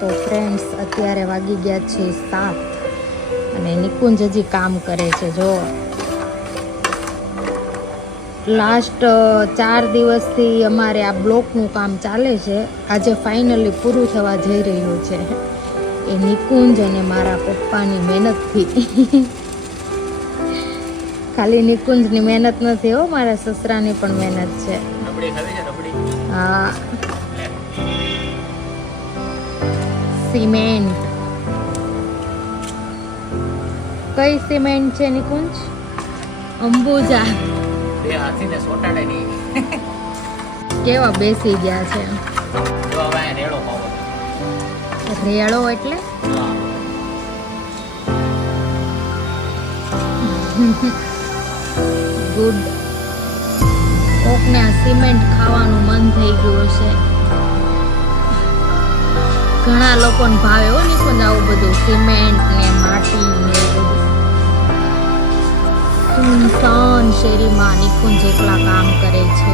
તો ફ્રેન્ડ્સ અત્યારે વાગી ગયા છે 7 અને નિકુંજ હજી કામ કરે છે. જો લાસ્ટ 4 દિવસથી અમારે આ બ્લોકનું કામ ચાલે છે. આજે ફાઇનલી પૂરું થવા જઈ રહ્યું છે. એ નિકુંજ અને મારા પપ્પાની મહેનતથી. ખાલી નિકુંજની મહેનત નથી હો, મારા સસરાની પણ મહેનત છે. હા, સિમેન્ટ. કઈ સિમેન્ટ છે નિકુંજ? અંબુજા. કેવા બેસી ગયા છે. રેળો એટલે ગુડ. કોકને આ સિમેન્ટ ખાવાનું મન થઈ ગયું છે. ઘણા લોકોને ભાવે હો નિકુંજ આવું બધું, સિમેન્ટ ને માટી ને બધું. સુનસાન શેરીમાં નિકુંજ એકલા કામ કરે છે.